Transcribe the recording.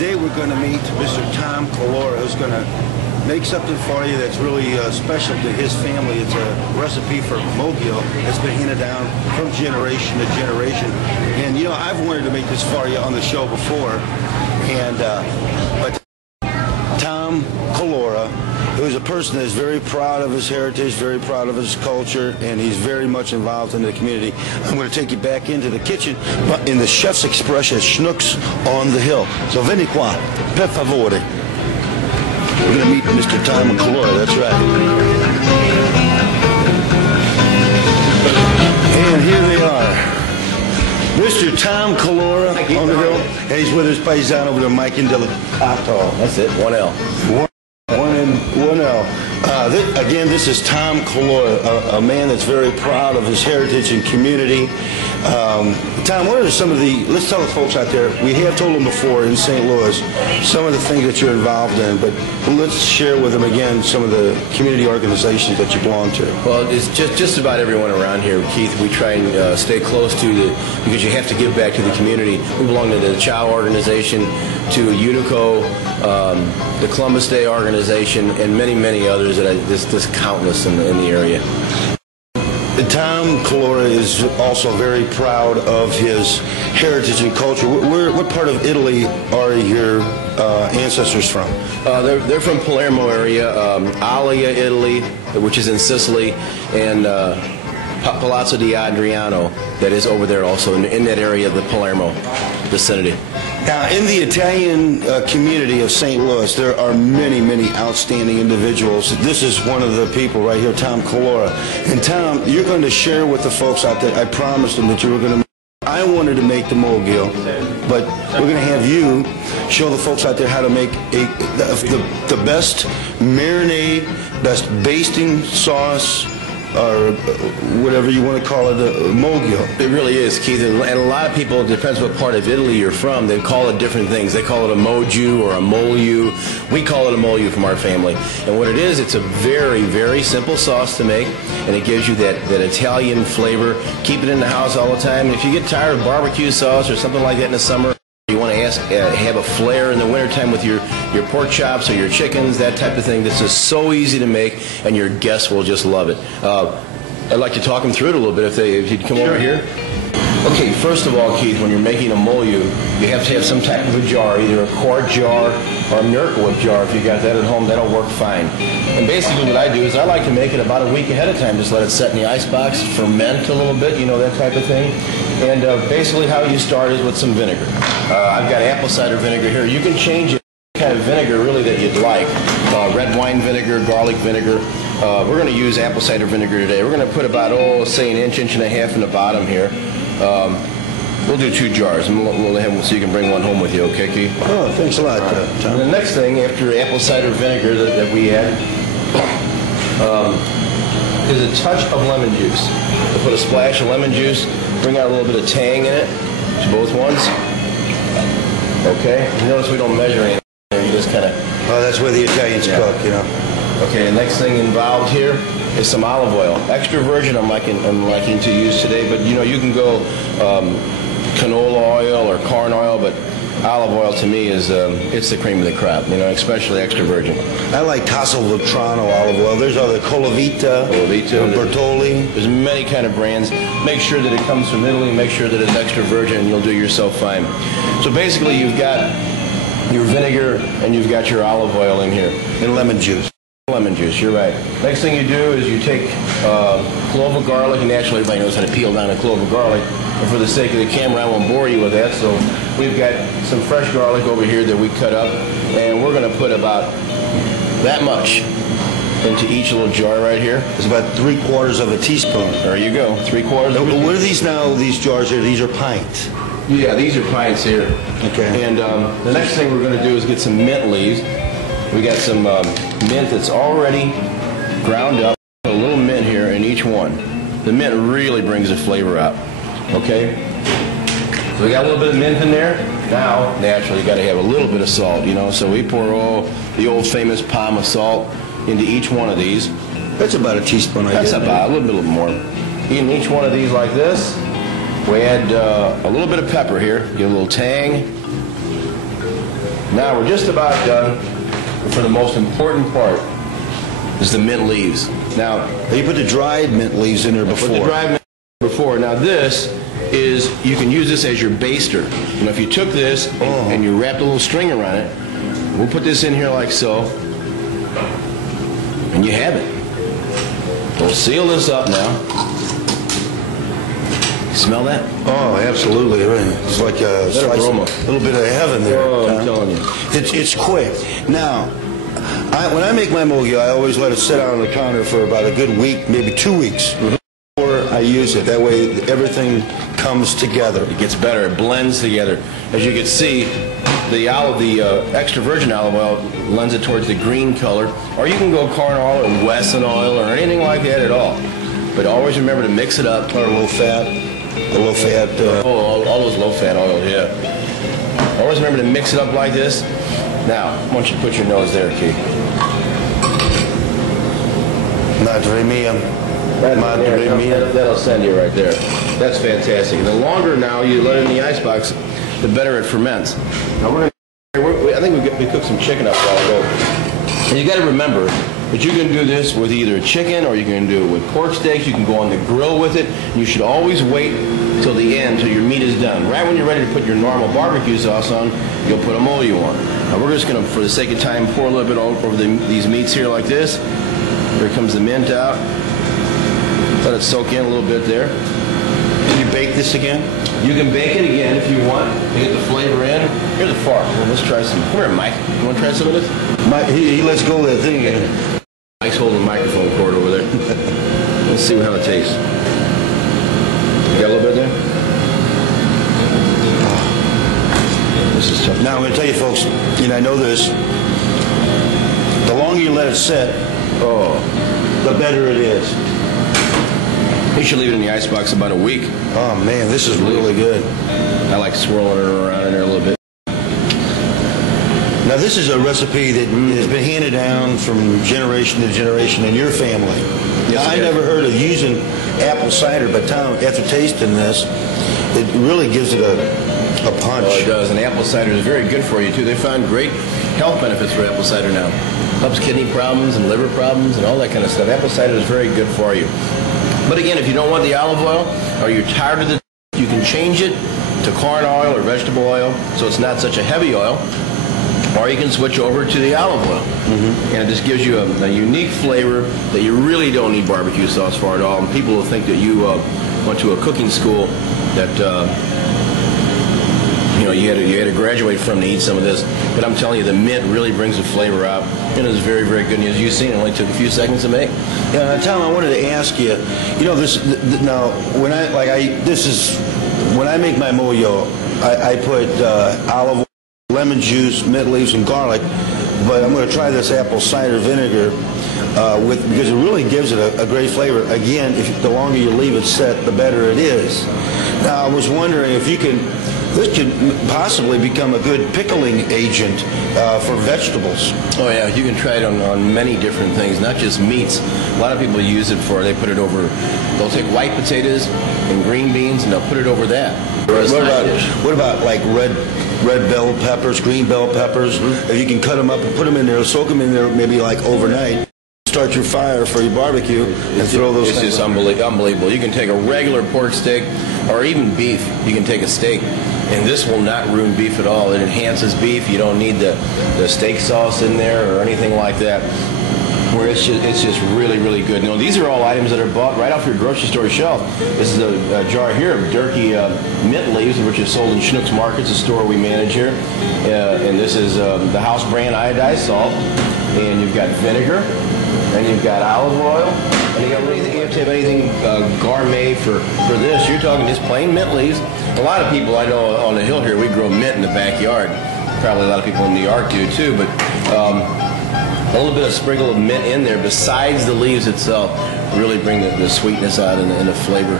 Today we're going to meet Mr. Tom Colora, who's going to make something for you that's really special to his family. It's a recipe for mogio that's been handed down from generation to generation. And you know, I've wanted to make this for you on the show before, and but Tom Colora, who's a person that is very proud of his heritage, very proud of his culture, and he's very much involved in the community. I'm going to take you back into the kitchen, but in the chef's express at Schnucks on the Hill. So veni qua, per favore. We're going to meet Mr. Tom Colora, that's right. And here they are. Mr. Tom Colora on the Hill, and he's with his paisan over there, Mike and Delacato. That's it, 1L. One L. Again, this is Tom Colora, a man that's very proud of his heritage and community. Tom, what are some of the, let's tell the folks out there, we have told them before in St. Louis, some of the things that you're involved in, but let's share with them again some of the community organizations that you belong to. Well, it's just about everyone around here, Keith. We try and stay close to because you have to give back to the community. We belong to the Chow organization, to UNICO, the Columbus Day organization, and many, many others that there's countless in the area. Tom Colora is also very proud of his heritage and culture. What part of Italy are your ancestors from? They're from Palermo area, Alia, Italy, which is in Sicily, and Palazzo di Adriano, that is over there also in that area of the Palermo vicinity. Now, in the Italian community of St. Louis, there are many, many outstanding individuals. This is one of the people right here, Tom Colora. And Tom, you're going to share with the folks out there, I promised them that you were going to. I wanted to make the mogio, but we're going to have you show the folks out there how to make the best marinade, best basting sauce, or whatever you want to call it, a mogio. It really is, Keith, and a lot of people, it depends what part of Italy you're from, they call it different things. They call it a moju or a molu. We call it a molu from our family. And what it is, it's a very, very simple sauce to make, and it gives you that Italian flavor. Keep it in the house all the time. And if you get tired of barbecue sauce or something like that in the summer, you want to have a flair in the wintertime with your pork chops or your chickens, that type of thing. This is so easy to make, and your guests will just love it. I'd like to talk them through it a little bit if you'd come over here. Okay, first of all, Keith, when you're making a molu, you have to have some type of a jar, either a quart jar or a Miracle Whip jar. If you got that at home, that'll work fine. And basically what I do is I like to make it about a week ahead of time. Just let it set in the icebox, ferment a little bit, you know, that type of thing. And basically how you start is with some vinegar. I've got apple cider vinegar here. You can change it kind of vinegar really that you'd like. Red wine vinegar, garlic vinegar. We're going to use apple cider vinegar today. We're going to put about, say an inch and a half in the bottom here. We'll do 2 jars, and we'll have so you can bring one home with you, okay, Keith? Oh, thanks a lot, Tom. And the next thing after apple cider vinegar that we add is a touch of lemon juice. We'll put a splash of lemon juice, bring out a little bit of tang in it to both ones. Okay, notice we don't measure anything. You just kind of. Oh, that's where the Italians cook, you know. Okay, the next thing involved here is some olive oil. Extra virgin I'm liking to use today, but you know, you can go canola oil or corn oil, but olive oil to me is it's the cream of the crop, you know, especially extra virgin. I like Castelvetrano olive oil. There's other Colavita, Bertoli. There's many kind of brands. Make sure that it comes from Italy. Make sure that it's extra virgin, and you'll do yourself fine. So basically, you've got your vinegar and you've got your olive oil in here. And lemon juice. Lemon juice, you're right. Next thing you do is you take a clove of garlic, and naturally everybody knows how to peel down a clove of garlic. And for the sake of the camera, I won't bore you with that. So we've got some fresh garlic over here that we cut up, and we're going to put about that much into each little jar right here. It's about 3/4 of a teaspoon. There you go, 3/4. What are these now? These jars here? These are pints. Yeah, these are pints here. Okay. And the next thing we're going to do is get some mint leaves. We got some mint that's already ground up. A little mint here in each one. The mint really brings the flavor out. Okay? So we got a little bit of mint in there. Now, naturally, you got to have a little bit of salt, you know. So we pour the old famous palm of salt into each one of these. That's about a teaspoon. That's about a little bit more. In each one of these like this, we add a little bit of pepper here. Get a little tang. Now we're just about done for the most important part, is the mint leaves. Now, You put the dried mint leaves in there before. put the dried mint before. Now this is, you can use this as your baster. You know, if you took this and you wrapped a little string around it, we'll put this in here like so, and you have it. We'll seal this up now. Smell that? Oh, absolutely. It's like a little bit of heaven there. Oh, I'm telling you. It's quick. Now, when I make my mogi, I always let it sit out on the counter for about a good week, maybe 2 weeks. Before I use it. That way everything comes together. It gets better. It blends together. As you can see, the extra virgin olive oil lends it towards the green color, or you can go corn oil or Wesson oil or anything like that at all. But always remember to mix it up. Or low fat. All those low-fat oils, yeah. Always remember to mix it up like this. Now, I want you to put your nose there, Keith. Madre mia. Madre mia. That'll send you right there. That's fantastic. And the longer now you let it in the icebox, the better it ferments. Now I think we cooked some chicken up a while ago. And you got to remember that you can do this with either chicken or you can do it with pork steaks. You can go on the grill with it. And you should always wait till the end, till your meat is done. Right when you're ready to put your normal barbecue sauce on, you'll put a mole on. Now we're just going to, for the sake of time, pour a little bit over these meats here like this. Here comes the mint out. Let it soak in a little bit there. Can you bake this again? You can bake it again if you want to get the flavor in. Here's a fork. Well, let's try some. Come here, Mike. You want to try some of this? He lets go of that thing again. Mike's holding the microphone cord over there. Let's see how it tastes. You got a little bit there? This is tough. Now, I'm going to tell you, folks, and I know this, the longer you let it sit, the better it is. You should leave it in the icebox about a week. Oh, man, this is really good. I like swirling it around in there a little bit. Now, this is a recipe that has been handed down from generation to generation in your family. Yes, I never heard of using apple cider, but Tom, after tasting this, it really gives it a punch. Oh, it does, and apple cider is very good for you, too. They found great health benefits for apple cider now. Helps kidney problems and liver problems and all that kind of stuff. Apple cider is very good for you. But again, if you don't want the olive oil, or you're tired of it, you can change it to corn oil or vegetable oil, so it's not such a heavy oil. Or you can switch over to the olive oil. And it just gives you a unique flavor that you really don't need barbecue sauce for at all. And people will think that you went to a cooking school that you had to graduate from to eat some of this. But I'm telling you, the mint really brings the flavor out. And it's very, very good. And as you've seen, it only took a few seconds to make. Yeah, Tom, I wanted to ask you, when I make my mojo, I put olive oil, lemon juice, mint leaves, and garlic, but I'm going to try this apple cider vinegar because it really gives it a great flavor. Again, the longer you leave it set, the better it is. Now, I was wondering if this could possibly become a good pickling agent for vegetables. Oh yeah, you can try it on many different things, not just meats. A lot of people use it they'll take white potatoes and green beans and they'll put it over that. What about like red bell peppers, green bell peppers? If you can cut them up and put them in there, soak them in there maybe like overnight. Start your fire for your barbecue and throw those. It's just unbelievable. You can take a regular pork steak or even beef. You can take a steak, and this will not ruin beef at all. It enhances beef. You don't need the steak sauce in there or anything like that. Where it's just really, really good. These are all items that are bought right off your grocery store shelf. This is a jar here of Durkee mint leaves, which is sold in Schnucks Markets, a store we manage here. And this is the house brand iodized salt. And you've got vinegar, and you've got olive oil, and you have to have anything gourmet for this. You're talking just plain mint leaves. A lot of people I know on the hill here, we grow mint in the backyard. Probably a lot of people in New York do too, but a little bit of sprinkle of mint in there besides the leaves itself really bring the sweetness out and the flavor.